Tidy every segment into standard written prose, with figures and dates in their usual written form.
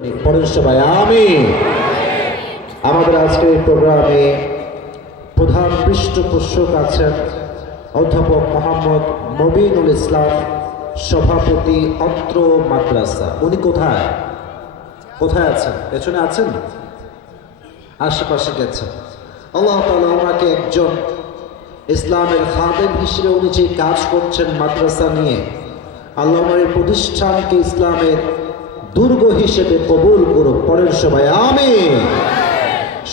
পরের সবাই আমিন। আমাদের আজকের প্রোগ্রামে প্রধান পৃষ্ঠপোষক আছেন অধ্যাপক মোহাম্মদ মবিনুল ইসলাম, সভাপতি অত্র মাদ্রাসা। উনি কোথায় কোথায় আছেন? পেছনে আছেন, আশেপাশে গেছেন। আল্লাহ তাআলা ওনাকে একজন ইসলামের খাদেম হিসেবে উনি যে কাজ করছেন মাদ্রাসা নিয়ে, আল্লাহ ওনার প্রতিষ্ঠানকে ইসলামের দুর্গ হিসেবে কবুল করুক। পরের সবাই আমিন।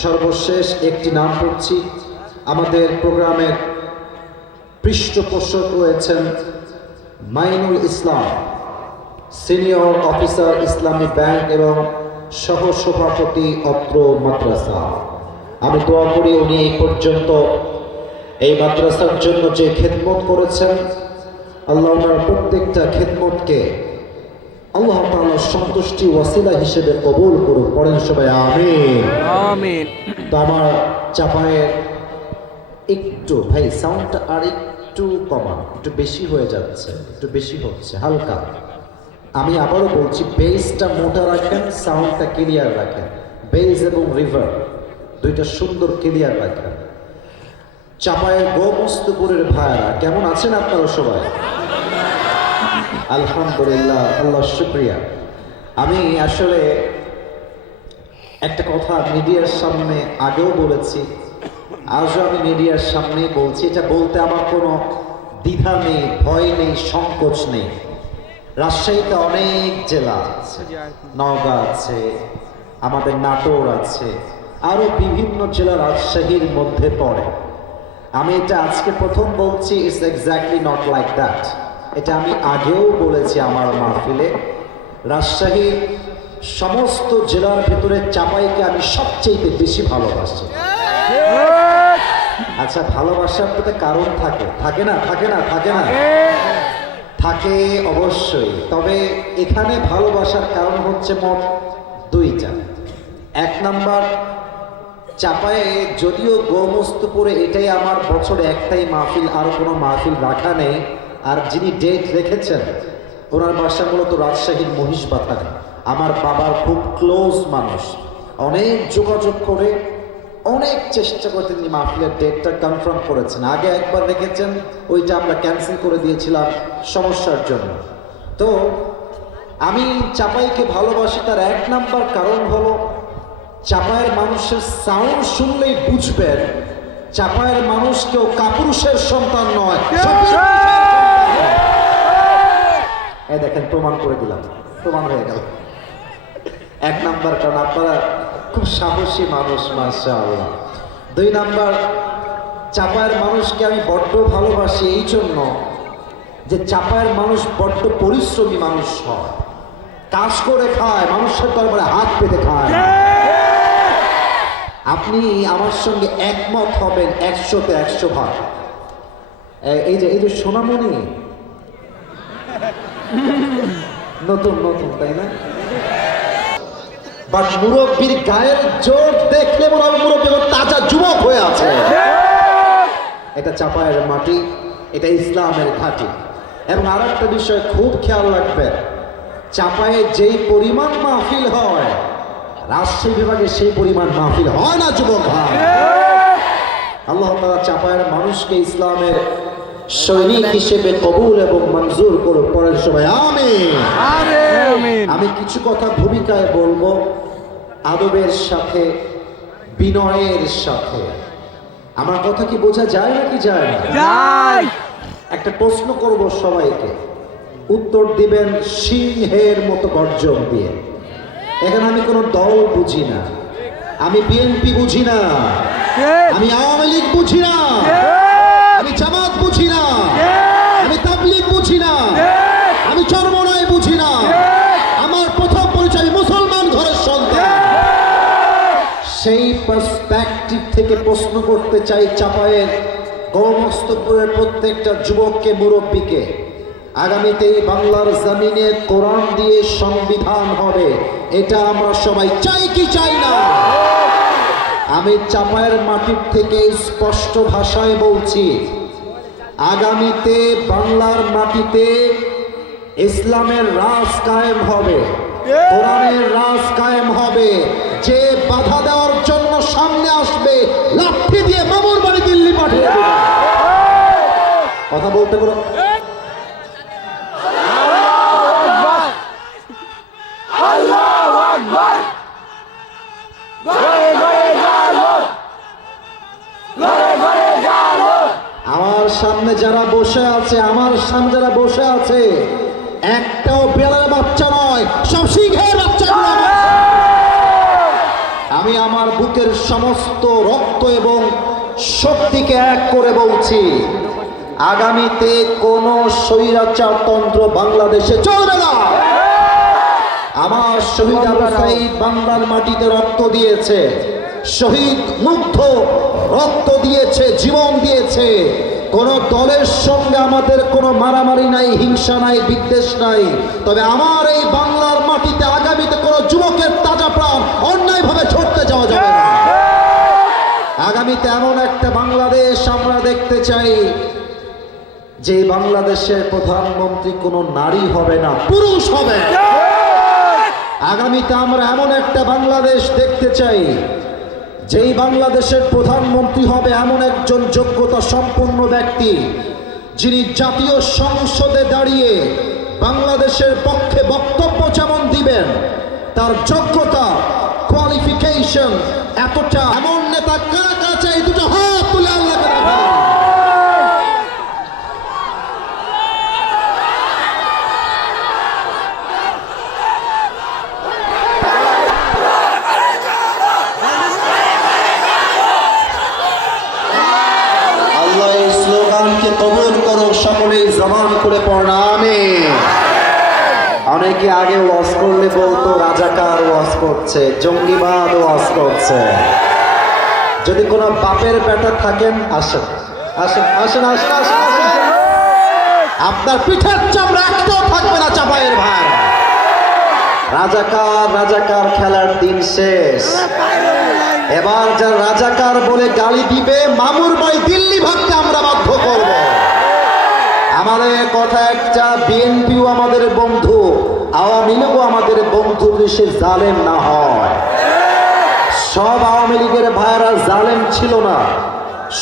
সর্বশেষ একটি নাম পড়ছি। আমাদের প্রোগ্রামের পৃষ্ঠপোষক রয়েছেন মাইনুল ইসলাম, সিনিয়র অফিসার ইসলামী ব্যাংক এবং সহ সভাপতি অত্র মাদ্রাসা। আমি দোয়া করি উনি এই পর্যন্ত এই মাদ্রাসার জন্য যে খেদমত করেছেন, আল্লাহ ওনার প্রত্যেকটা খেদমতকে আল্লাহ তাআলার সন্তুষ্টি ওয়াসিলা হিসেবে কবুল করুন। পড়েন সবাই আমিন আমিন। তো আমার চাপায়ে একটু ভাই সাউন্ডটা আর একটু কমা, একটু বেশি হয়ে যাচ্ছে, একটু বেশি হচ্ছে হালকা। আমি আবারও বলছি, বেসটা মোটা রাখেন, সাউন্ডটা ক্লিয়ার রাখেন। বেস এবং রিভার দুইটা সুন্দর ক্লিয়ার রাখেন। চাপায়ের গোমস্তপুরের ভাইরা কেমন আছেন আপনারা সবাই? আলহামদুলিল্লাহ, আল্লাহ শুকরিয়া। আমি আসলে একটা কথা মিডিয়ার সামনে আগেও বলেছি, আজও আমি মিডিয়ার সামনেই বলছি। এটা বলতে আমার কোনো দ্বিধা নেই, ভয় নেই, সংকোচ নেই। রাজশাহীতে অনেক জেলা আছে, নওগাঁ আছে, আমাদের নাটোর আছে, আরও বিভিন্ন জেলা রাজশাহীর মধ্যে পড়ে। আমি এটা আজকে প্রথম বলছি, it's exactly not like that. এটা আমি আগেও বলেছি আমার মাহফিলে। রাজশাহীর সমস্ত জেলার ভেতরে চাপাইকে আমি সবচেয়ে বেশি ভালোবাসি। আচ্ছা, ভালোবাসার তো কারণ থাকে, থাকে না? থাকে না? থাকে না? থাকে অবশ্যই। তবে এখানে ভালোবাসার কারণ হচ্ছে মোট দুইটা। এক নাম্বার, চাপায়ে যদিও গোমস্তপুরে এটাই আমার বছরে একটাই মাহফিল, আরও কোনো মাহফিল রাখা নেই। আর যিনি ডেট রেখেছেন ওনার বাসা মূলত রাজশাহীর মহিষবাথানে। আমার বাবার খুব ক্লোজ মানুষ, অনেক যোগাযোগ করে অনেক চেষ্টা করে তিনি মাহফিলের ডেটটা কনফার্ম করেছেন। আগে একবার রেখেছেন, ওইটা আমরা ক্যান্সেল করে দিয়েছিলাম সমস্যার জন্য। তো আমি চাপাইকে ভালোবাসি, তার এক নাম্বার কারণ হলো চাপায়ের মানুষের সাউন্ড শুনলেই বুঝবেন চাপায়ের মানুষ কেউ কাপুরুষের সন্তান নয়। এই দেখেন, প্রমাণ করে দিলাম, প্রমাণ হয়ে গেল। এক নাম্বার কারণ আপনারা খুব সাহসী মানুষ, মাশাআল্লাহ। দুই নাম্বার, চাপায়ের মানুষকে আমি বড্ড ভালোবাসি এই জন্য যে চাপায়ের মানুষ বড্ড পরিশ্রমী মানুষ হয়, কাজ করে খায়, মানুষের দরবারে হাত পেতে খায়। আপনি আমার সঙ্গে একমত হবেন 100-তে 100 ভাগ। এই যে সোনামণি নতুন নতুন, তাই না? বাট মুরব্বীর গায়ের জোর দেখলে মনে হয় মুরব্বী তাজা যুবক হয়ে আছে। এটা চাপায়ের মাটি, এটা ইসলামের ঘাঁটি। এবং আর একটা বিষয় খুব খেয়াল রাখবেন, চাপায়ে যেই পরিমাণ মাহফিল হয়, রাজশাহী বিভাগে সেই পরিমাণ মাহফিল হয় না যুবক ভাই। আল্লাহ তাআলা চাপায়ের মানুষকে ইসলামের সৈনিক হিসেবে কবুল এবং মঞ্জুর করুন। পরের সবাই আমিন। আমি কিছু কথা ভূমিকায় বলবো, আদবের সাথে, বিনয়ের সাথে। আমার কথা কি বোঝা যায় নাকি যায় না? একটা প্রশ্ন করব সবাইকে, উত্তর দিবেন সিংহের মতো গর্জন দিয়ে। এখানে আমি কোনো দল বুঝি না, আমি বিএনপি বুঝি না, আমি আওয়ামী লীগ বুঝি না, আমি জামাত বুঝি না, আমি তাবলীগ বুঝি না, আমি চরমনাই বুঝি না। আমার প্রথম পরিচয় মুসলমান ঘরের সন্তান। সেই পার্সপেক্টিভ থেকে প্রশ্ন করতে চাই চাপায়ের গোমস্তপুরের প্রত্যেকটা যুবককে, মুরব্বীকে। আগামীতে এই বাংলার জমিনে কোরআন দিয়ে সংবিধান হবে, এটা আমরা সবাই চাই কি চাই না? আমি চাপায়ের মাটির থেকে স্পষ্ট ভাষায় বলছি, আগামীতে বাংলার মাটিতে ইসলামের রাজ কায়েম হবে, কোরআনের রাজ কায়েম কথা বলতে কোনো আমার সামনে যারা বসে আছে, আমার সামনে যারা বসে আছে, একটাও বেড়ার বাচ্চা নয়, সব সিংহের বাচ্চাগুলো। আমি আমার বুকের সমস্ত রক্ত এবং শক্তিকে এক করে বলছি, আগামীতে কোন স্বৈরাচারতন্ত্র বাংলাদেশে চলবে না। আমার শহীদ আবু সাঈদ বাংলার মাটিতে রক্ত দিয়েছে, শহীদ মুগ্ধ রক্ত দিয়েছে, জীবন দিয়েছে। কোন দলের সঙ্গে আমাদের কোনো মারামারি নাই, হিংসা নাই, বিদ্বেষ নাই। তবে আমার এই বাংলার মাটিতে আগামীতে কোনো যুবকের তাজা প্রাণ অন্যায়ভাবে ছড়তে যাওয়া যাবে না। আগামীতে এমন একটা বাংলাদেশ আমরা দেখতে চাই যে বাংলাদেশের প্রধানমন্ত্রী কোনো নারী হবে না, পুরুষ হবে। আগামীতে আমরা এমন একটা বাংলাদেশ দেখতে চাই যেই বাংলাদেশের প্রধানমন্ত্রী হবে এমন একজন যোগ্যতা সম্পন্ন ব্যক্তি, যিনি জাতীয় সংসদে দাঁড়িয়ে বাংলাদেশের পক্ষে বক্তব্য যেমন দিবেন, তার যোগ্যতা কোয়ালিফিকেশন এতটা। এমন নেতা কারা কারা চাই? দুটো হাত তুলে আল্লাহকে দেখান। স্লোগানকে কবুল করো, সকলেই জবান করে পড়না আমিন। অনেকে আগে ওয়াজ করলে বলতো রাজাকার ওয়াজ করছে, জঙ্গিবাদ ওয়াজ করছে। যদি কোনো বাপের বেটা থাকেন, আসেন আসেন আসেন আসেন আসেন আসেন। আপনার পিঠের চামড়া একটাও থাকবে না চাপায়ের ভাই। রাজাকার রাজাকার খেলার দিন শেষ। এবার যার রাজাকার বলে গালি দিবে, মামুর বাড়ি দিল্লি ভাবতে আমরা বাধ্য করব। আমাদের কথা একটা, বিএনপিও আমাদের বন্ধু, আওয়ামী লীগও আমাদের বন্ধু, সে জালেম না হয়। সব আওয়ামী লীগের ভাইয়েরা জালেম ছিল না,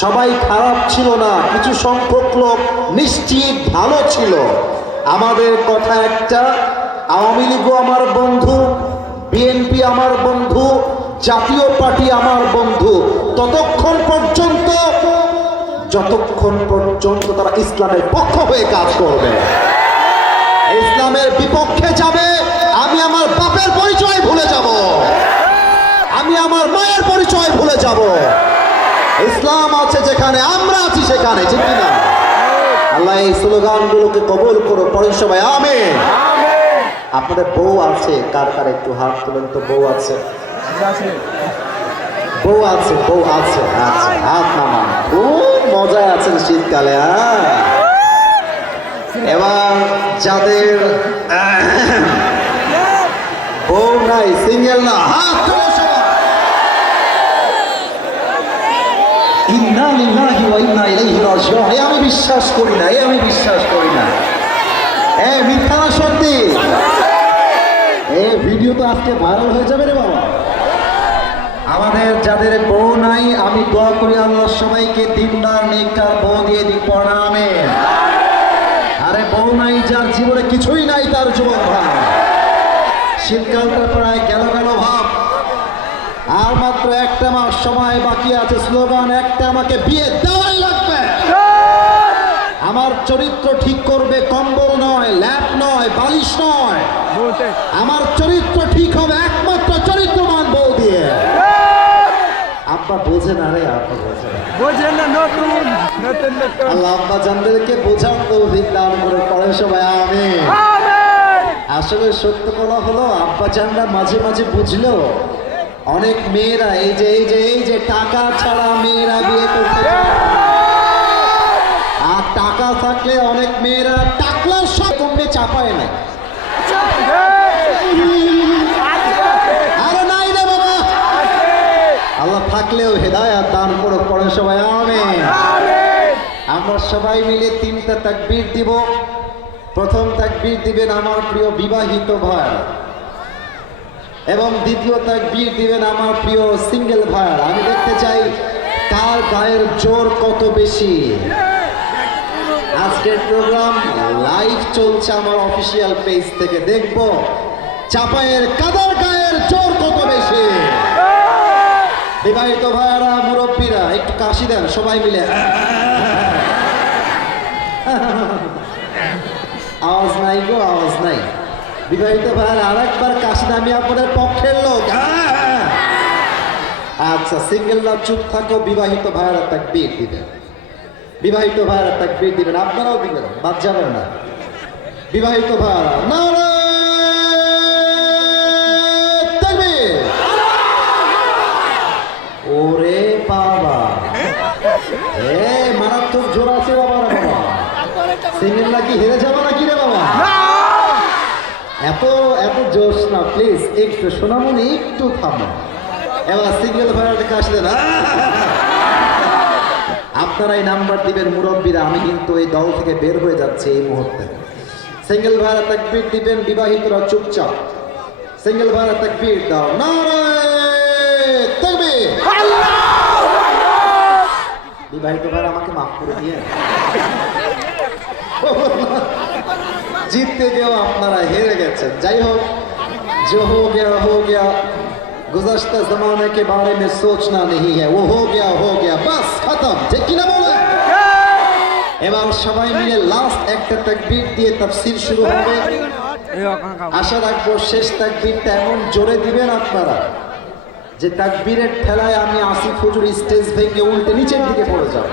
সবাই খারাপ ছিল না, কিছু সংখ্যক লোক নিশ্চিত ভালো ছিল। আমাদের কথা একটা, আওয়ামী লীগও আমার বন্ধু, বিএনপি আমার বন্ধু, জাতীয় পার্টি আমার বন্ধু, যতক্ষণ পর্যন্ত তারা ইসলামের পক্ষ হয়ে কাজ করবে। ইসলামের বিপক্ষে যাবে, আমি আমার বাপের পরিচয় ভুলে যাব, আমি আমার মায়ের পরিচয় ভুলে যাব। ইসলাম আছে যেখানে, আমরা আছি সেখানে, ঠিক কিনা? আল্লাহ এই স্লোগানগুলোকে কবুল করো, পড়েন সবাই আমিন। আপনাদের বউ আছে, কার কার একটু হাত তুলেন তো। বউ আছে, বউ আছে, বউ আছে, আচ্ছা হাত নামান। খুব মজায় আছেন শীতকালে। এবার যাদের বউ নাই, সিঙ্গেল না, হাত তুলে সবাই। ইন্না লিল্লাহি ওয়া ইন্না ইলাইহি রাজিউন। আমি বিশ্বাস করি না, আমি বিশ্বাস করি না। মিথ্যা না সত্যি? ভিডিও তো আজকে ভাইরাল হয়ে যাবে রে বাবা। আমাদের যাদের বউ নাই, আমি দোয়া করি আল্লাহ সবাইকে দিনদার নেককার বউ দিয়ে দিক, পড়া আমিন। আরে বউ নাই যার, জীবনে কিছুই নাই তার, যুবক ভাই, শীতকালটা প্রায় গেল গেল ভাব। আর মাত্র একটা মাস সময় বাকি আছে। স্লোগান একটা, আমাকে বিয়ে দেওয়াই লাগবে। আমার চরিত্র ঠিক করবে কম্বল নয়, ল্যাপ নয়, বালিশ নয়। আমার চরিত্র ঠিক হবে একমাত্র চরিত্রবান বউ দিয়ে। আব্বা বোঝে না রে, আব্বা বোঝে না, আল্লাহ আব্বা জানদেরকে বোঝার তৌফিক দান করে, পড়ে সবাই আমিন। আসলে সত্য কথা হলো, আব্বা জানরা মাঝে মাঝে বুঝলো অনেক মেয়েরা এই যে টাকা ছাড়া মেয়েরা বিয়ে করতে চায়। আর টাকা থাকলে অনেক মেয়েরা টাকলার সব কমে চাপায় না। আরে নাই রে বাবা, আল্লাহ থাকলেও হেদায়েত দান করো, পড়ে সবাই আমিন। আমরা সবাই মিলে তিনটা তাকবীর দিব। প্রথম তাকবীর দিবেন আমার প্রিয় বিবাহিত ভাই, এবং দ্বিতীয় তাকবীর দিবেন আমার প্রিয় সিঙ্গেল ভাই। আমি দেখতে চাই কার গায়ের জোর কত বেশি। আজকের প্রোগ্রাম লাইভ চলছে আমার অফিসিয়াল পেজ থেকে, দেখবো চাপায়ের কাদার গায়ের জোর কত বেশি। বিবাহিত ভাইয়ারা, মুরব্বীরা একটু কাশি দেন সবাই মিলে। আওয়াজ নাই গো, আওয়াজ নাই। বিবাহিত ভাইয়ারা আর একবার কাশি দেন, আমি আপনাদের পক্ষের লোক। আচ্ছা, সিঙ্গেলরা চুপ থাকো, বিবাহিত ভাইয়ারা তাকবীর দিবেন, বিবাহিত ভাইয়ারা তাকবীর দিবেন, আপনারাও দিবেন, বাদ যাবেন না। বিবাহিত ভাইয়ারা নারে তাকবীর। ওরে বাবা, মারাত্মক জোর আছে বাবা। সিঙ্গেলরা কি হেরে যাবো নাকি রে বাবা? এত এত জোশ না, প্লিজ একটু সোনামণি একটু থামো। এবার সিঙ্গেল ভাইয়ারকে আসলে না, আপনারাই নাম্বার দিবেন মুরব্বীরা, আমি কিন্তু এই দল থেকে বের হয়ে যাচ্ছি এই মুহূর্তে। সিঙ্গেল ভাইয়ারা তাকবীর দিবেন, বিবাহিতরা চুপচাপ। সিঙ্গেল ভাইয়ারা তাকবীর দাও, নারে তাকবীর। বিবাহিত ভাইয়ারা আমাকে মাফ করে দিয়ে, জিততে গিয়েও আপনারা হেরে গেছেন। যাই হোক, जो हो गया, गुज़श्ता ज़माने के बारे में सोचना नहीं है, वो हो गया, बस खत्म। ঠিক কি না বলেন? এবার সবাই মিলে লাস্ট একটা তাকবীর দিয়ে তাফসীর শুরু হবে। আশা রাখবো শেষ তাকবীরটা এমন জোরে দিবেন আপনারা যে তাকবীরের ঠেলায় আমি আসিফ হুজুর স্টেজ ভেঙে উল্টে নিচের দিকে পড়ে যাব।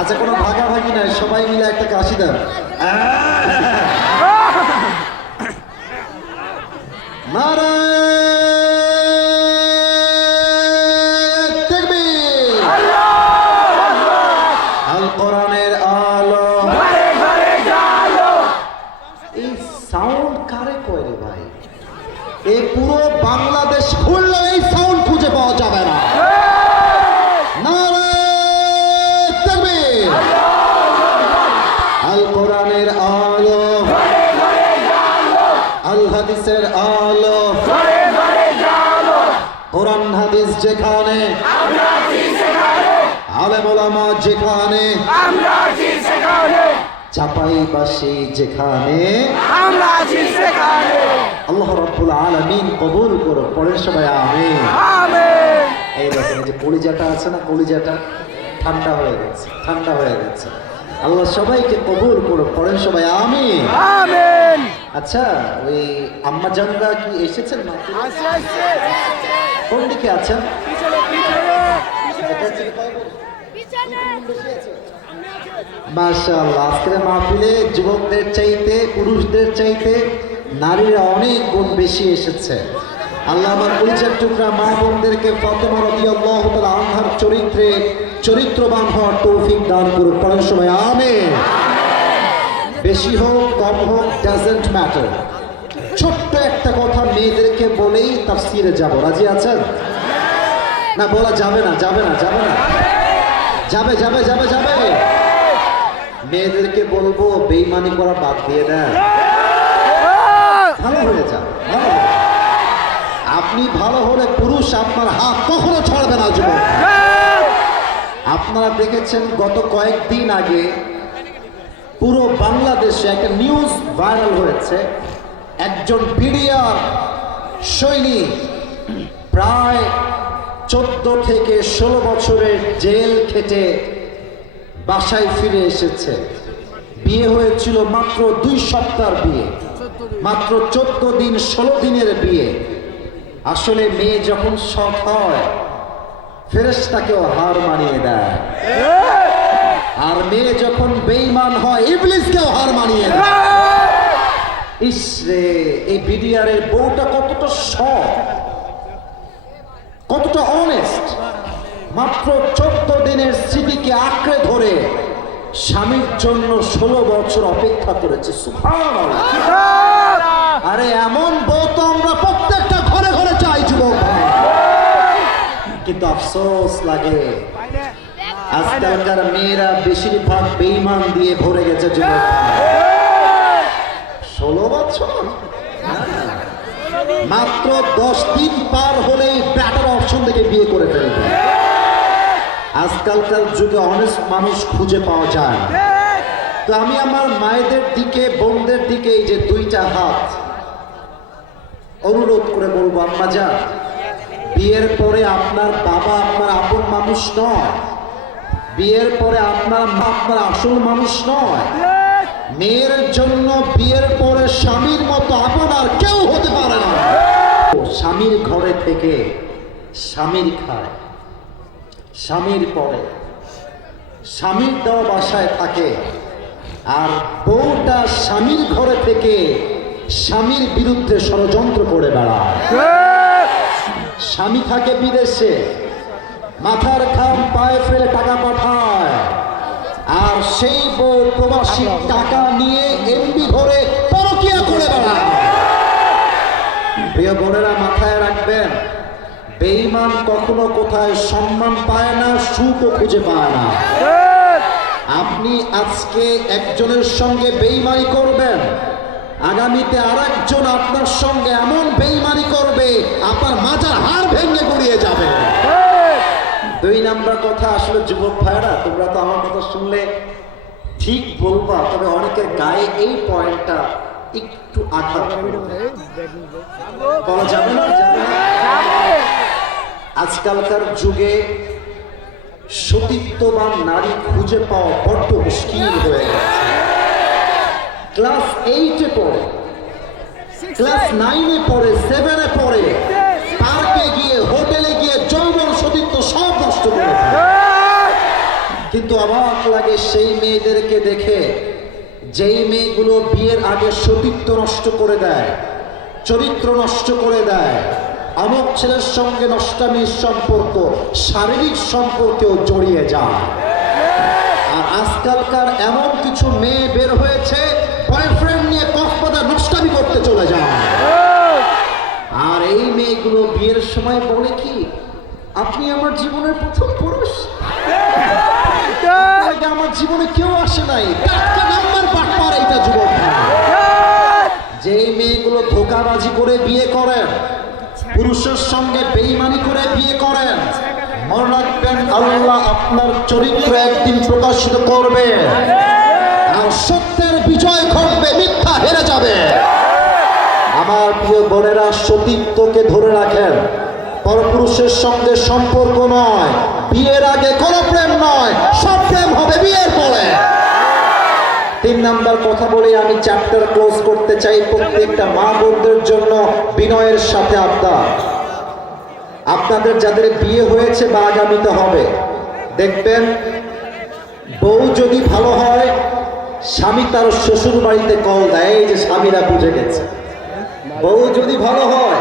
আচ্ছা, কোনো ভাগাভাগি নাই, সবাই মিলে একটা কাশি দেন। নারে তাকবীর। আল কোরআনের আলো, এই সাউন্ড কারে কয় রে ভাই? এই পুরো বাংলাদেশ খুললে এই সাউন্ড খুঁজে পাওয়া যাবে না। নারে তাকবীর। আল কোরআনের আলো, আল হাদিসের আলো, কোরআন হাদিস যেখানে, আলেম ওলামা যেখানে, চাপাইবাসী যেখানে, আল্লাহ রাব্বুল আলামিন কবুল করো। পড়েন সবাই আমিন। এই দেখেন, যে কলিজাটা আছে না, কলিজাটা ঠান্ডা হয়ে গেছে, ঠান্ডা হয়ে গেছে। আল্লাহ সবাইকে কবুল করো। পড়েন সবাই আমিন। আচ্ছা, ওই আম্মা জানরা কি এসেছেন না? কোন দিকে আছেন? মাশাআল্লাহ, আজকের মাহফিলে যুবকদের চাইতে, পুরুষদের চাইতে নারীরা অনেক গুণ বেশি এসেছে। আল্লাহ আমার পরিচয় টুকরা মা বোনদেরকে ফাতেমা রাদিয়াল্লাহু তাআলা আনহার চরিত্রে চরিত্রবান হওয়ার তৌফিক দান করুন। পড়েন সবাই আমিন। বেশি হোক কম হোক ডাজন্ট ম্যাটার, ছোট্ট একটা কথা মেয়েদেরকে বলেই তাফসীরে যাব। রাজি আছেন? না, বলা যাবে না, যাবে না, যাবে না, যাবে যাবে যাবে যাবে। মেয়েদেরকে বলবো বেঈমানি করা বাদ দিয়ে দেন, ভালো হয়ে যান, ভালো হয়ে। আপনি ভালো হলে পুরুষ আপনার হাত কখনো ছাড়বে না যুবক। আপনারা দেখেছেন গত কয়েকদিন আগে পুরো বাংলাদেশে একটা নিউজ ভাইরাল হয়েছে। একজন বিডিআর সৈনিক প্রায় 14 থেকে 16 বছরের জেল খেটে বাসায় ফিরে এসেছে। বিয়ে হয়েছিল মাত্র 2 সপ্তাহের বিয়ে, মাত্র 14 দিন 16 দিনের বিয়ে। আসলে মেয়ে যখন সৎ হয় ফেরেশতাকেও হার মানিয়ে দেয়, আর মেয়ে যখন বেঈমান হয় ইবলিসকেও হার মানিয়ে দেয়। ইসরে, এই বিডিআরের বউটা কতটা সৎ, কতটা অনেস্ট। মাত্র 14 দিনের স্মৃতিকে আঁকড়ে ধরে স্বামীর জন্য 16 বছর অপেক্ষা করেছে। সুবহানাল্লাহ। আরে এমন বউ তো আমরা প্রত্যেকটা ঘরে ঘরে চাই যুবক ভাই, কিন্তু আফসোস লাগে আজকালকার মেয়েরা বেশিরভাগ বেঈমান দিয়ে ভরে গেছে যুবক ভাই। 16 বছর, মাত্র 10 দিন পার হলেই ব্যাটার অপশন থেকে বিয়ে করে ফেলবে। আজকালকার যুগে অনেস্ট মানুষ খুঁজে পাওয়া যায় না। তো আমি আমার মায়েদের দিকে, বোনদের দিকে এই যে দুইটা হাত অনুরোধ করে বলবো, আম্মা যান, বিয়ের পরে আপনার বাবা আপনার আপন মানুষ নয়, বিয়ের পরে আপনার মা আপনার আসল মানুষ নয়। মেয়ের জন্য বিয়ের পরে স্বামীর মতো আপন আর কেউ হতে পারে না। স্বামীর ঘরে থেকে স্বামীর খায়, স্বামীর পরে স্বামীর দেওয়া বাসায় থাকে, আর বউটা স্বামীর ঘরে থেকে স্বামীর বিরুদ্ধে ষড়যন্ত্র করে বেড়ায়। স্বামী থাকে বিদেশে, মাথার ঘাম পায়ে ফেলে টাকা পাঠায়, আর সেই বউ প্রবাসী টাকা নিয়ে এমবি ভরে পরকিয়া করে বেড়ায়। প্রিয় বোনেরা, মাথায় রাখবেন, বেঈমান কখনো কোথায় সম্মান পায় না, সুখও খুঁজে পায় না। আপনি আজকে একজনের সঙ্গে বেঈমানি করবেন, আগামীতে আরেকজন আপনার সঙ্গে এমন বেঈমানি করবে আপনার মাথার হাড় ভেঙে গুড়িয়ে যাবে। দুই নাম্বার কথা, আসলে যুবক ভাইরা, তোমরা তো আমার কথা শুনলে ঠিক বলবা, তবে অনেকের গায়ে এই পয়েন্টটা একটু আঘাত বলা যাবে না। আজকালকার যুগে সতীত্ববান নারী খুঁজে পাওয়া বড্ড মুশকিল হয়ে গেছে। ক্লাস 8-এ পড়ে, ক্লাস 9-এ পড়ে, 7-এ পড়ে, পার্কে গিয়ে, হোটেলে গিয়ে যৌবন সতীত্ব সব নষ্ট করে ফেলে। কিন্তু অবাক লাগে সেই মেয়েদেরকে দেখে, যেই মেয়েগুলো বিয়ের আগে সতীত্ব নষ্ট করে দেয়, চরিত্র নষ্ট করে দেয়, অমুক ছেলের সঙ্গে নষ্টামির সম্পর্ক, শারীরিক সম্পর্কেও জড়িয়ে যায়। আর আজকালকার এমন কিছু মেয়ে বের হয়েছে, বয়ফ্রেন্ড নিয়ে কক্সবাজার নষ্টামি করতে চলে যায়। আর এই মেয়েগুলো বিয়ের সময় বলে কি, আপনি আমার জীবনের প্রথম পুরুষ, আমার জীবনে কেউ আসে নাই। নাম্বার পাটপার এইটা যুবক। যেই মেয়েগুলো ধোঁকাবাজি করে বিয়ে করেন, পুরুষের সঙ্গে বেঈমানি করে বিয়ে করেন, মনে রাখবেন আল্লাহ আপনার চরিত্র একদিন প্রকাশিত করবে, আর সত্যের বিজয় ঘটবে, মিথ্যা হেরে যাবে। আমার প্রিয় বোনেরা, সতীত্বকে ধরে রাখেন। পরপুরুষের সঙ্গে সম্পর্ক নয়, বিয়ের আগে কোনো প্রেম নয়, সব প্রেম হবে বিয়ের পরে। 3 নাম্বার কথা বলে আমি চ্যাপ্টার ক্লোজ করতে চাই। প্রত্যেকটা মা বোনদের জন্য বিনয়ের সাথে আবদার, আপনাদের যাদের বিয়ে হয়েছে বা আগামীতে হবে, দেখবেন বউ যদি ভালো হয়, স্বামী তার শ্বশুর বাড়িতে কল দেয়, এই যে স্বামীরা বুঝে গেছে। বউ যদি ভালো হয়,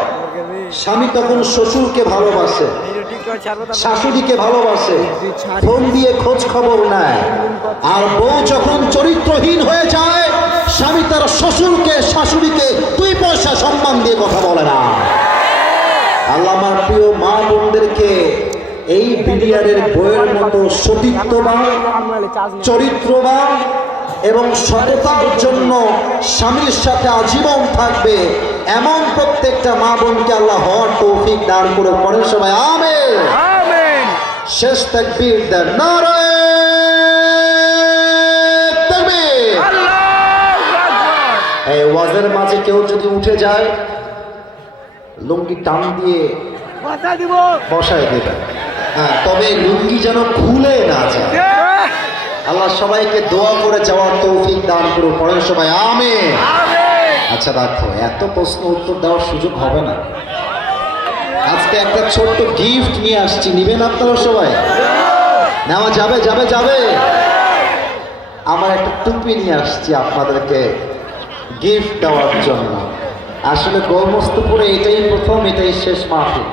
স্বামী তখন শ্বশুরকে ভালোবাসে, শাশুড়িকে ভালোবাসে, ফোন দিয়ে খোঁজ খবর নেয়। আর বউ যখন চরিত্রহীন হয়ে যায়, স্বামী তার শ্বশুরকে, শাশুড়িকে 2 পয়সা সম্মান দিয়ে কথা বলে না। আল্লাহ আমার প্রিয় মা বোনদেরকে এই বিলিয়ারের বইয়ের মতো সতীত্ববান, চরিত্রবান এবং সততার জন্য স্বামীর সাথে আজীবন থাকবে এমন প্রত্যেকটা মা বোনকে আল্লাহ হওয়ার তৌফিক দান করে। পড়েন সবাই আমিন। শেষ তাকবীর দেন, নারে তাকবীর। এই ওয়াজের মাঝে কেউ যদি উঠে যায়, লুঙ্গি টান দিয়ে বসায় দেবেন, হ্যাঁ, তবে লুঙ্গি যেন খুলে না যায়। আল্লাহ সবাইকে দোয়া করে যাওয়ার তৌফিক দান করুন। পড়েন সবাই আমিন। আচ্ছা রাখো, এত প্রশ্ন উত্তর দেওয়ার সুযোগ হবে না। আজকে একটা ছোট্ট গিফট নিয়ে আসছি, নিবেন আপনারা সবাই? নেওয়া যাবে? যাবে যাবে। আমার একটা টুপি নিয়ে আসছি আপনাদেরকে গিফট দেওয়ার জন্য। আসলে গোমস্তপুরে এটাই প্রথম, এটাই শেষ মাহফিল।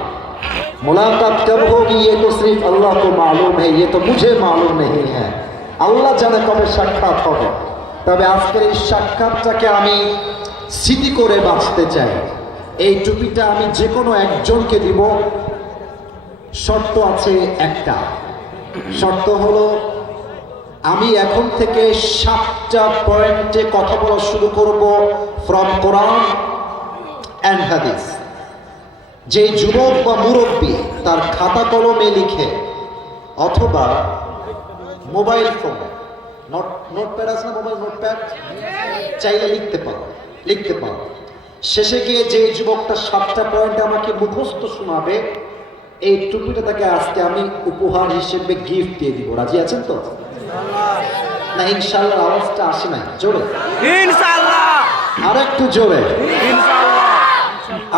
मुलाकात कब होगी ये तो सिर्फ अल्लाह को मालूम है, ये तो मुझे मालूम नहीं है। আল্লাহ জানে কবে সাক্ষাৎ হবে। তবে আজকের এই সাক্ষাৎটাকে আমি স্মৃতি করে বাঁচতে চাই। এই টুপিটা আমি যে কোনো একজনকে দিব। শর্ত আছে একটা, শর্ত হলো আমি এখন থেকে 7টা পয়েন্টে কথা বলা শুরু করব ফ্রম কোরআন অ্যান্ড হাদিস। যে যুবক বা মুরব্বী তার খাতা কলমে লিখে অথবা মোবাইল ফোনে নোটপ্যাড আছে না মোবাইল নোটপ্যাড, চাইলে লিখতে পারো। শেষে গিয়ে যে যুবকটা 7টা পয়েন্ট আমাকে মুখস্থ শোনাবে, এই টুপিটা তাকে আজকে আমি উপহার হিসেবে গিফট দিয়ে দিব। রাজি আছেন তো? না ইনশাআল্লাহ আওয়াজটা আসে নাই, জোরে ইনশাআল্লাহ, আর একটু জোরে ইনশাআল্লাহ।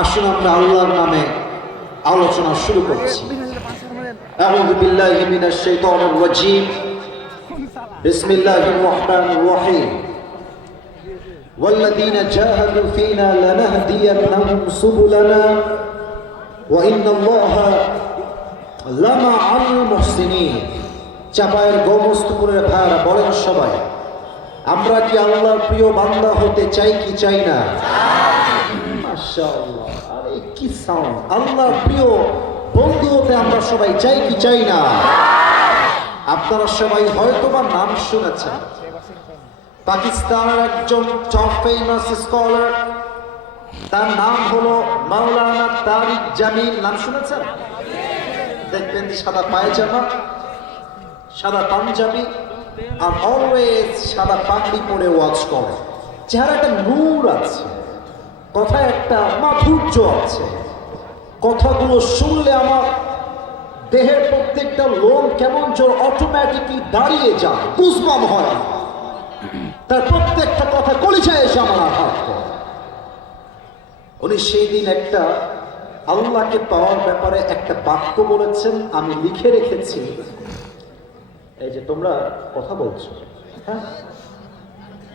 আসুন আমরা আল্লাহর নামে আলোচনা শুরু করছি। আউযু বিল্লাহি মিনাশ শাইতানির রাজীম, বিসমিল্লাহির রহমানির রহিম। والذين جاهدوا فينا لنهدينهم سبلنا وإن الله لمع المحسنين। চাপায়ের গোমস্তপুরের ভাইরা বলেন সবাই, আমরা কি আল্লাহর প্রিয় বান্দা হতে চাই কি চাই না? মাশাআল্লাহ, আরে কি সাউন্ড! আল্লাহর প্রিয় বন্ধু হতে আমরা সবাই চাই কি চাই না? আপনারা সবাই হয়তোবা নাম শুনেছেন, পাকিস্তানের একজন টপ ফেমাস স্কলার, তার নাম হলো মাওলানা তারিক জামিল। নাম শুনেছেন? দেখবেন সাদা পায়জামা, সাদা পাঞ্জাবি, আর অলওয়েজ সাদা পাগড়ি পরে ওয়াজ করে। চেহারা একটা নূর আছে, কথায় একটা মাধুর্য আছে। কথাগুলো শুনলে আমার দেহের প্রত্যেকটা লোম কেমন জোর অটোমেটিকলি দাঁড়িয়ে যায়, গুজবাম হয়। তার প্রত্যেকটা কথা কলিজায় এসে আমার আঘাত করে। উনি সেই দিন একটা আল্লাহকে পাওয়ার ব্যাপারে একটা বাক্য বলেছেন, আমি লিখে রেখেছি। এই যে তোমরা কথা বলছো, হ্যাঁ,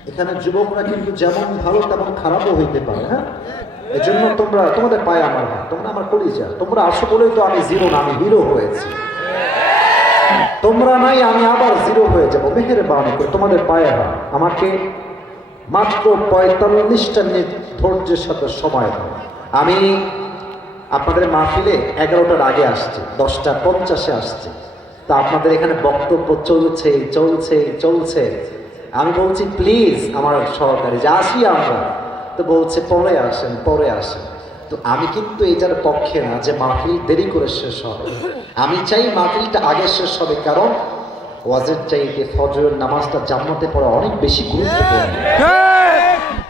এখানে যুবকরা কিন্তু যেমন ভালো তেমন খারাপও হইতে পারে, হ্যাঁ। এই জন্য তোমরা, তোমাদের পায়ে আমার হাত, তোমরা আমার কলিজা। তোমরা আসো বলেই তো আমি জিরো না, আমি হিরো হয়েছি। তোমরা নাই, আমি আবার জিরো হয়ে যাবো। মেহেরবানি করে তোমাদের পায়ে হাত। আমাকে মাত্র 45টা মিনিট ধৈর্যের সাথে সময় দাও। আমি আপনাদের মাহফিলে 11টার আগে আসছি, 10টা 50-এ আসছি। তা আপনাদের এখানে বক্তব্য চলছে। আমি বলছি প্লিজ আমার সহকারী যে আসি আমরা, তো বলছে পরে আসেন। তো আমি কিন্তু এটার পক্ষে না যে মাহফিল দেরি করে শেষ হবে। আমি চাই মাহফিলটা আগে শেষ হবে, কারণ ওয়াজের চাইতে ফজরের নামাজটা জান্নাতে পড়া অনেক বেশি গুরুত্বপূর্ণ।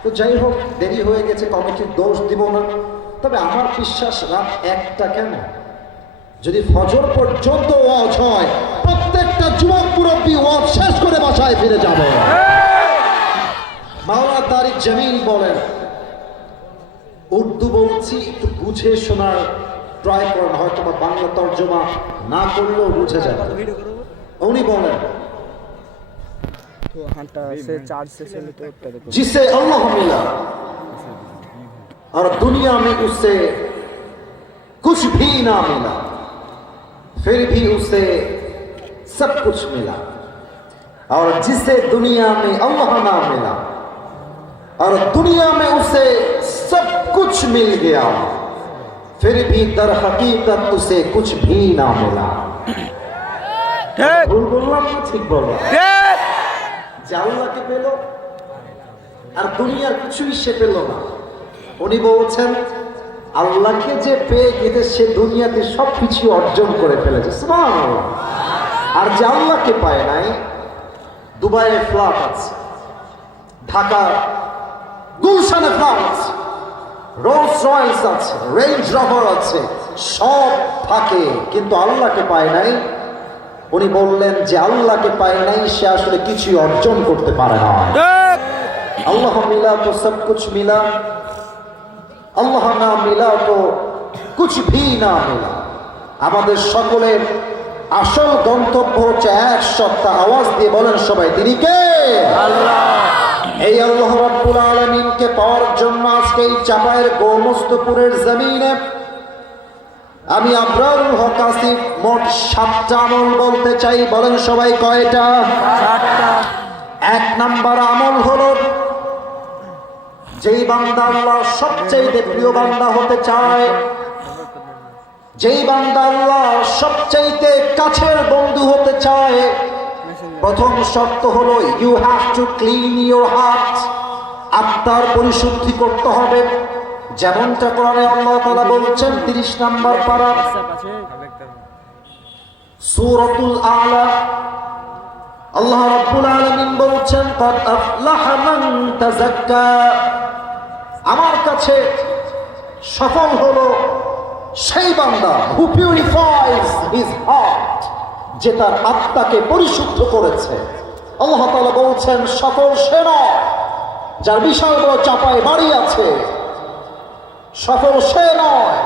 তো যাই হোক, দেরি হয়ে গেছে, কমিটির দোষ দিব না। তবে আমার বিশ্বাস রাত 1টা কেন, যদি ফজর পর্যন্ত ওয়াজ হয়, প্রত্যেকটা যুবক মুরব্বী ওয়াজ শেষ করে বাসায় ফিরে যাবে। মাওলানা তারিক জামিল বলেন, উর্দু বলছি একটু বুঝে শোনার ট্রাই করেন, হয়তো বা বাংলা তর্জমা না করলেও বুঝে যাবে। উনি বলেন, जिसे अल्लाह मिला और दुनिया में उससे कुछ भी ना मिला, फिर भी उसे सब कुछ मिला। और जिसे दुनिया में अल्लाह ना मिला और दुनिया में उसे सब कुछ मिल गया, फिर भी दर हकीकत उसे कुछ भी ना मिला। ভুল বললাম না ঠিক বললাম? যে আল্লাহকে পেল আর দুনিয়ার কিছুই সে পেল না। উনি বলছেন আল্লাহকে যে পেয়ে গেছে সে দুনিয়াতে সবকিছু অর্জন করে ফেলেছে, সুবহানাল্লাহ। আর যে আল্লাহকে পায় নাই, দুবাইয়ে ফ্ল্যাট আছে, ঢাকা গুলশানে ফ্ল্যাট আছে, রোলস রয়েস আছে, রেঞ্জ রভার আছে, সব থাকে, কিন্তু আল্লাহকে পায় নাই। উনি বললেন যে আল্লাহকে পায় নাই সে আসলে কিছুই অর্জন করতে পারে না। আল্লাহ মিলা তো সব কুছ মিলা, আল্লাহ না মিলা তো কুছ ভি না মিলা। আমাদের সকলের আসল গন্তব্য হচ্ছে এক সত্তা। আওয়াজ দিয়ে বলেন সবাই, তিনি কে? আল্লাহ। এই আল্লাহ রাব্বুল আলামিনকে পাওয়ার জন্য আজকে এই চাপায়ের গোমস্তপুরের জমিনে আমি আবরারুল হক আসিফ মোট 7টা আমল বলতে চাই। বলেন সবাই কয়টা? 7টা। 1 নাম্বার আমল হলো, যেই বান্দা আল্লাহর সবচেয়ে প্রিয় বান্দা হতে চায়, যেই বান্দা আল্লাহর সবচেয়ে কাছের বন্ধু হতে চায়, প্রথম শর্ত হলো you have to clean your heart. আত্মার পরিশুদ্ধি করতে হবে, যেমনটা কোরআনে আল্লাহ তাআলা বলছেন 30 নম্বর পারা, সূরাতুল আলা আল্লাহ রাব্বুল আলামিন বলছেন ক্বাদ আফলাহা মান তাযাক্কা, আমার কাছে সফল হলো সেই বান্দা হু পিউরিফাইজ হিজ হার্ট, যে তার আত্মাকে পরিশুদ্ধ করেছে। আল্লাহ তাআলা বলছেন সফল সে নয় যার বিশাল বড় চাপায় বাড়ি আছে, সফল সে নয়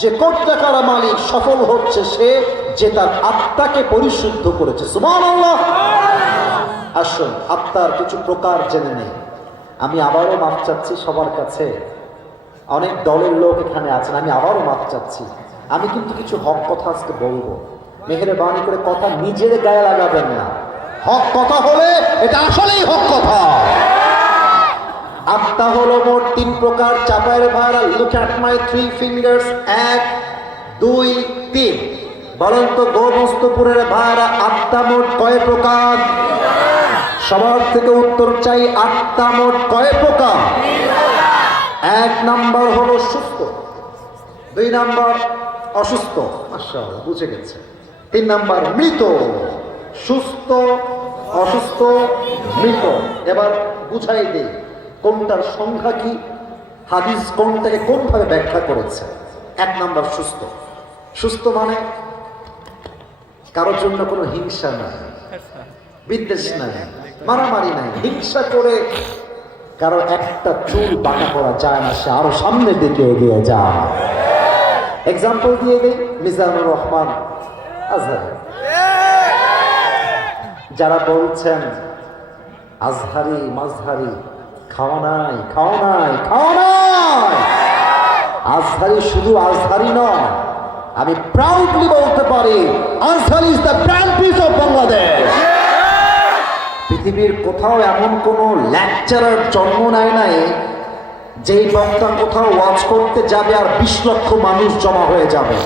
যে কোটি টাকার মালিক, সফল হচ্ছে সে যে তার আত্মাকে পরিশুদ্ধ করেছে। সুবহানাল্লাহ। আসুন আত্মার কিছু প্রকার জেনে নেই। আমি আবারও মাফ চাচ্ছি সবার কাছে, অনেক দলের লোক এখানে আছেন, আমি আবারও মাফ চাচ্ছি। আমি কিন্তু কিছু হক কথা আজকে বলবো, মেহেরবানি করে কথা নিজের গায়ে লাগাবেন না। হক কথা হলে এটা আসলেই হক কথা। আত্মা হলো মোট 3 প্রকার। চাপায়ের ভাইরা, লুক অ্যাট মাই 3 ফিঙ্গার্স। 1 2 3। বলেন তো গোমস্তপুরের ভাইরা, আত্মা মোট কয় প্রকার? সবার থেকে উত্তর চাই, আত্মা মোট কয় প্রকার? 1 নাম্বার হলো সুস্থ, 2 নাম্বার অসুস্থ, মাশাআল্লাহ বুঝে গেছে, 3 নাম্বার মৃত। সুস্থ, অসুস্থ, মৃত। এবার বুঝাই দেই কোনটার সংখ্যা কি, হাদিস কোনটাকে কোনভাবে ব্যাখ্যা করেছে। 1 নাম্বার সুস্থ। সুস্থ মানে কারোর জন্য কোনো হিংসা নাই, বিদ্বেষ নাই, মারামারি নাই, হিংসা করে কারো একটা চুল বাঁকা করা যায় না, সে আরো সামনের দিকে এগিয়ে যায়। এক্সাম্পল দিয়ে দিই, মিজানুর রহমান আজহারি। যারা বলছেন আজহারি মাজহারি, খাওয়া নাই, খাওয়া নাই, খাওয়া নাই, আজহারি শুধু আজহারি নয়, আমি প্রাউডলি বলতে পারি Azhari is the brand piece of Bangladesh. পৃথিবীর কোথাও এমন কোনো লেকচারার জন্ম নেয় নাই যেই বক্তা কোথাও ওয়াজ করতে যাবে আর 20 লক্ষ মানুষ জমা হয়ে যাবে।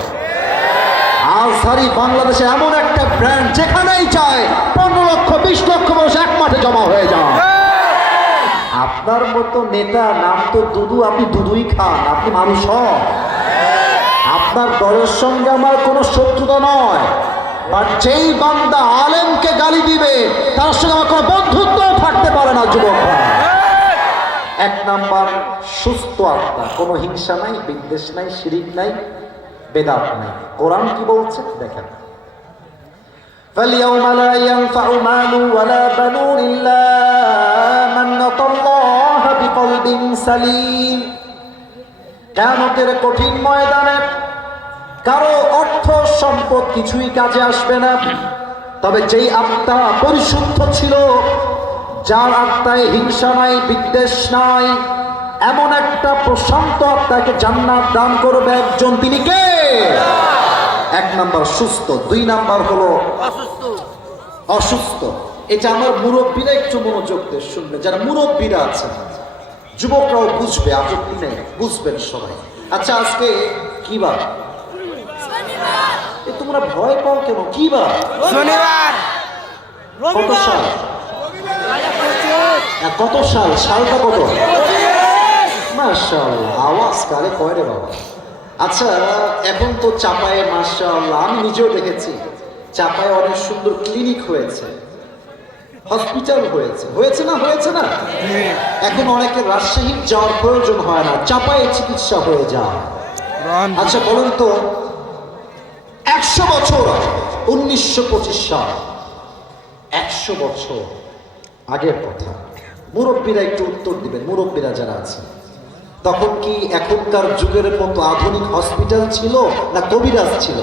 আজহারি বাংলাদেশে এমন একটা ব্র্যান্ড, যেখানেই যায় 15 লক্ষ 20 লক্ষ মানুষ এক মাঠে জমা হয়ে যায়। আপনার মতো নেতা নাম তো দুদু, আপনি দুদুই খান, আপনি মানুষ হন। আপনার দলের সঙ্গে আমার কোনো শত্রুতা নয়, বাট যেই বান্দা আলেমকে গালি দিবে তার সঙ্গে আমার কোনো বন্ধুত্ব থাকতে পারে না যুবক ভাই। 1 নাম্বার সুস্থ আত্মা, কোনো হিংসা নাই, বিদ্বেষ নাই, শিরিক নাই, বেদাত নাই। কোরআন কি বলছে দেখেন, فَالْيَوْمَ لَا يَنْفَعُ مَالٌ وَلَا بَنُونَ إِلَّا مَنْ أَتَى اللَّهَ بِقَلْبٍ سَلِيمٍ। কিয়ামতের কঠিন ময়দানে কারো অর্থ সম্পদ কিছুই কাজে আসবে না, তবে যেই আত্মা পরিশুদ্ধ ছিল, যার আত্মায় হিংসা নাই, বিদ্বেষ নাই, এমন একটা প্রশান্ত আত্মাকে জান্নাত দান করবে একজন, তিনি কে? 1 নাম্বার সুস্থ। 2 নাম্বার হলো অসুস্থ। এটা আমার মুরব্বীরা একটু মনোযোগ দিয়ে শুনবে, যারা মুরব্বীরা আছেন, যুবকরাও বুঝবে, আপত্তি নেই, বুঝবেন সবাই। আচ্ছা আজকে কি বার? তোমরা ভয় পাও কেন? কি বার? শনিবার। কত সাল? কত সাল? সালটা কত? মাশাআল্লাহ, আওয়াজ কারে কয় রে বাবা। আচ্ছা এখন তো চাপায়ে মাশাআল্লাহ, আমি নিজেও দেখেছি চাপায়ে অনেক সুন্দর ক্লিনিক হয়েছে, হসপিটাল হয়েছে, হয়েছে না? হয়েছে না? এখন অনেকের রাজশাহীর যাওয়ার প্রয়োজন হয় না, চাপায়ে চিকিৎসা হয়ে যায়। আচ্ছা বলুন তো, 100 বছর আগে, 1925 সাল, 100 বছর আগের কথা, মুরব্বীরা একটু উত্তর দিবেন, মুরব্বীরা যারা আছেন, তখন কি এখনকার যুগের মতো আধুনিক হসপিটাল ছিল না কবিরাজ ছিল?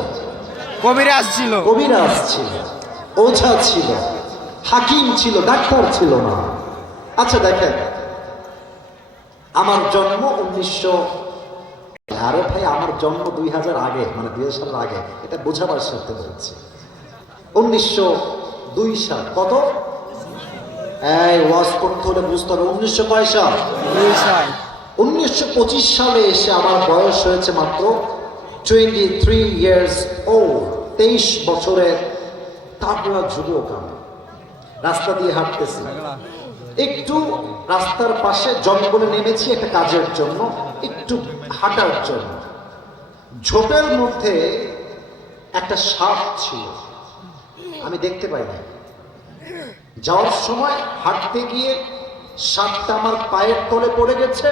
কবিরাজ ছিল। কবিরাজ ছিল, ওঝা ছিল, হাকিম ছিল, ডাক্তার ছিল না। আচ্ছা দেখেন, আমার জন্ম 1900, আরে ভাই আমার জন্ম 2000 আগে, মানে 2000 সালের আগে, এটা বোঝাবার সাথে বলছি। 1902 সাল। কত? এই ওয়াজ করতে হলে বুঝতে হবে 1900 কয় সাল? 1925 সালে এসে আমার বয়স হয়েছে মাত্র 23 ইয়ার্স ওল্ড, 23 বছরের তাগড়া যুবক। আমি রাস্তা দিয়ে হাঁটতেছি, একটু রাস্তার পাশে জঙ্গলে নেমেছি একটা কাজের জন্য, একটু হাঁটার জন্য। ঝোপের মধ্যে একটা সাপ ছিল, আমি দেখতে পাই না, যাওয়ার সময় হাঁটতে গিয়ে সাপটা আমার পায়ের তলে পড়ে গেছে।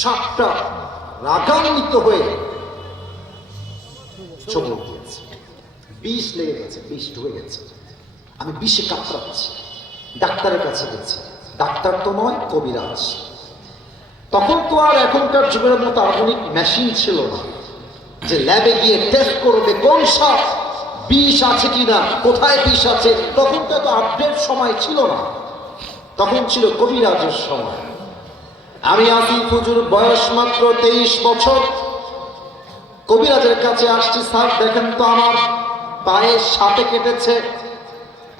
সাপটা রাগান্বিত হয়ে চোখ দিয়েছে, বিষ লেগে গেছে, বিষ ঢুকে গেছে। আমি বিষে কাতরাচ্ছি, ডাক্তারের কাছে গেছি। ডাক্তার তো নয়, কবিরাজ। তখন তো আর এখনকার যুগের মতো আধুনিক মেশিন ছিল না যে ল্যাবে গিয়ে টেস্ট করবে কোন সাপ বিষ আছে কিনা, কোথায় বিষ আছে। তখন তো এত আপডেট সময় ছিল না, তখন ছিল কবিরাজের সময়। আমি আসিফ হুজুর, বয়স মাত্র 23 বছর। কবিরাজের কাছে আসছি, স্যার দেখেন তো আমার পায়ে সাপে কেটেছে।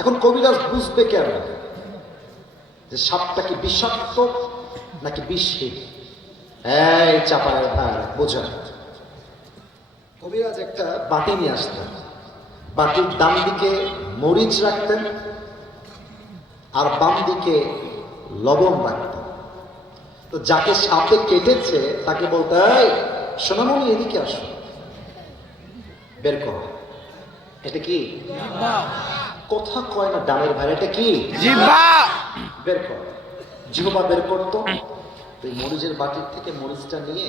এখন কবিরাজ বুঝবে কেন যে সাপটা কি বিষাক্ত নাকি বিষহীন? এই চাপায়ের ভাই বোঝেন। কবিরাজ একটা বাটি নিয়ে আসতেন, বাটির ডান দিকে মরিচ রাখতেন আর বাম দিকে লবণ রাখতেন। তো যাকে সাপে কেটেছে তাকে বলতে, এই সোনামণি এদিকে আসো, বের করো। এটা কি? কথা কয় না ডানের ভাই, এটা কি? জিহ্বা। বের কর। জিহ্বা বের করতো। তুই মরিচের বাটির থেকে মরিচটা নিয়ে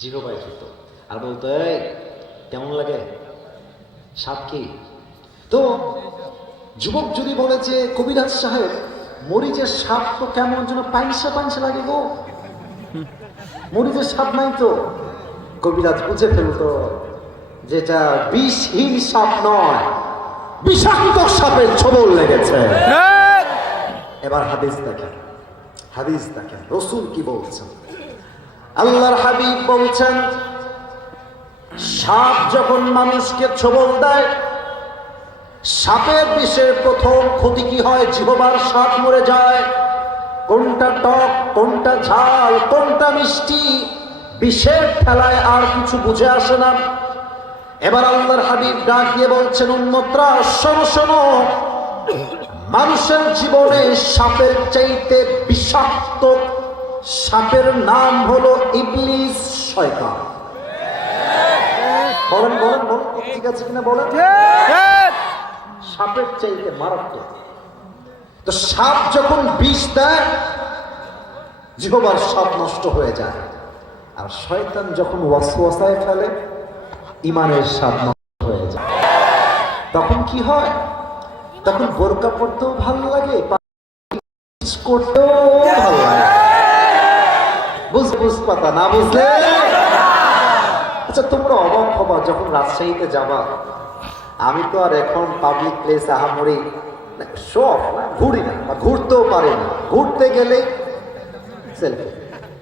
জিহ্বায় খেত আর বলতো, এই কেমন লাগে, সাপ কি? তো যুবক যদি বলে যে কবিরাজ সাহেব মরিচের সাপ তো কেমন যেন পাইনসা পাইনসা লাগে গো, মরিচের সাপ নাই তো। কবিরাজ বুঝে ফেলতো যেটা বিষহীন সাপ নয়, বিষাক্ত সাপের ছোবল লেগেছে। এবার হাদিস দেখেন, হাদিস দেখেন রসুল কি বলছেন। আল্লাহর হাবিব বলছেন, সাপ যখন মানুষকে ছোবল দেয়, সাপের বিষের প্রথম ক্ষতি কি হয়? জিহ্বার স্বাদ মরে যায়। কোনটা টক, কোনটা ঝাল, কোনটা মিষ্টি, বিষের ঠেলায় আর কিছু বুঝে আসে না। এবার আল্লাহর হাবিব ডাক দিয়ে বলছেন, উম্মতরা শোনো শোনো, মানুষের জীবনে সাপের চাইতে বিষাক্ত সাপের নাম হলো ইবলিস, শয়তান। বলেন বলেন বলেন, ঠিক আছে কিনা বলেন। সাপের চাইতে মারাত্মক। তো সাপ যখন বিষ দেয়, জিহ্বার স্বাদ নষ্ট হয়ে যায়। আর শয়তান যখন ওয়াসওয়াসায় ফেলে, ইমানের স্বাদ নষ্ট হয়ে যায়। তখন কি হয়? তখন বোরকা পড়তেও ভালো লাগে, করতেও ভালো লাগে। বুঝ পাতা না বুঝলে। আচ্ছা তোমরা অবাক হবা যখন রাজশাহীতে যাবা। আমি তো আর এখন পাবলিক প্লেস আহামরি শখ না, ঘুরি না বা ঘুরতেও পারি না। ঘুরতে গেলে সেলফি।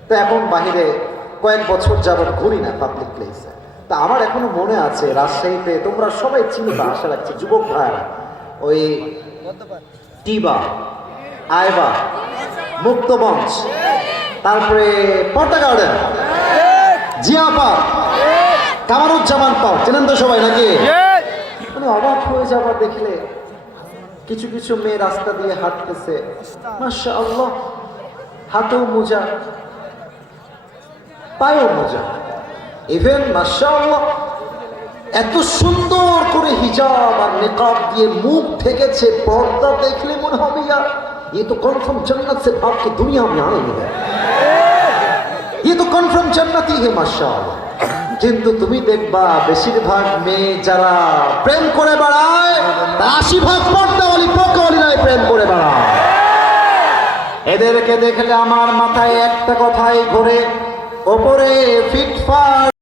তো এখন বাহিরে কয়েক বছর যাবত ঘুরি না পাবলিক প্লেসে। তা আমার এখনো মনে আছে রাজশাহীতে, তোমরা সবাই চিনবা আশা রাখছি, যুবক ভাইরা, ওই টিবা, আইবা, মুক্তমঞ্চ, তারপরে পর্দা garden, Zia park, Kamaruzzaman park, চেনেন তো সবাই নাকি? মানে অবাক হয়ে যাবার দেখলে কিছু কিছু মেয়ে রাস্তা দিয়ে হাঁটতেছে, মাশাআল্লাহ, হাতেও মোজা, পায়েও মোজা, ইভেন মাশাআল্লাহ এত সুন্দর করে হিজাব আর নিকাব দিয়ে মুখ ঢেকেছে, পর্দা দেখলে মনে হবে यार ये तो कन्फर्म जन्नत से भाग के दुनिया में आए हैं, ये तो कन्फर्म जन्नती है माशाআল্লাহ। কিন্তু তুমি দেখবা বেশিরভাগ মেয়ে যারা প্রেম করে বেড়ায়, 80% পর্দাওয়ালি পকাওয়ালিরাই প্রেম করে বেড়ায়। এদেরকে দেখলে আমার মাথায় একটা কথাই ঘোরে, ওপরে ফিটফাট